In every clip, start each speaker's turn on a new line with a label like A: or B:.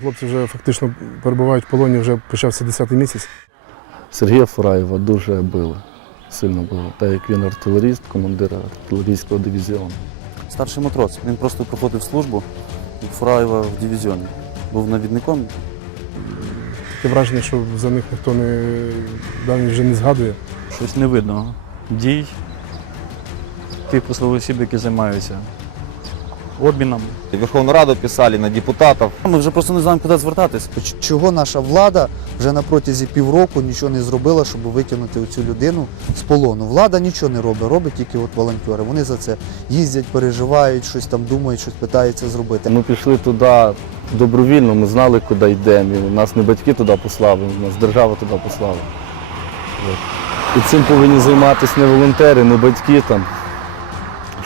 A: Хлопці вже фактично перебувають в полоні, вже почався 10-й місяць.
B: Сергія Фураєва дуже били, сильно били, так як він артилеріст, командир артилерійського дивізіону.
C: Старший матрос. Він просто проходив службу у Фураєва в дивізіоні. Був навідником.
A: Таке враження, що за них ніхто не давні вже не згадує.
D: Щось не видно. Дій тих посадових осіб, які займаються обміном.
E: Верховную Раду писали на депутатов.
C: Ми вже просто не знаємо, куди звертатись.
F: Чого наша влада вже на протязі півроку нічого не зробила, щоб витягнути цю людину з полону. Влада нічого не робить, робить тільки от волонтери. Вони за це їздять, переживають, щось там думають, щось питаються зробити.
B: Ми пішли туди добровільно, ми знали, куди йдемо. І Нас не батьки туди послали, нас держава туди послала. І цим повинні займатися не волонтери, не батьки там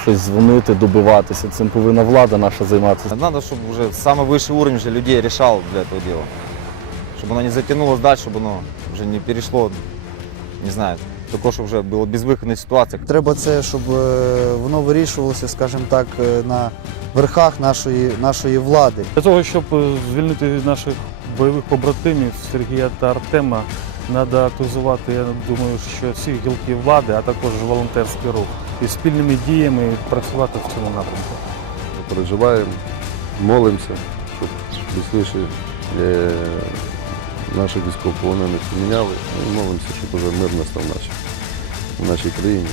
B: Щось дзвонити, добиватися. Цим повинна влада наша займатися.
E: Надо, чтобы уже самый высший уровень уже людей решал для этого дела. Чтобы оно не затянулось дальше, чтобы оно уже не перешло, не знаю, такое, чтобы уже было безвыходная ситуация.
F: Треба це, щоб е, воно вирішувалося, скажімо так, е, на верхах нашої, нашої влади.
D: Для того, щоб е, звільнити наших бойових побратимів Сергія та Артема, треба активізувати, я думаю, що всі гілки влади, а також волонтерський рух. І спільними діями працювати в цьому напрямку.
G: переживаємо, молимося, щоб швидше наших військовополонених поміняли. Ну, і молимося, щоб вже мир настав в нашій країні.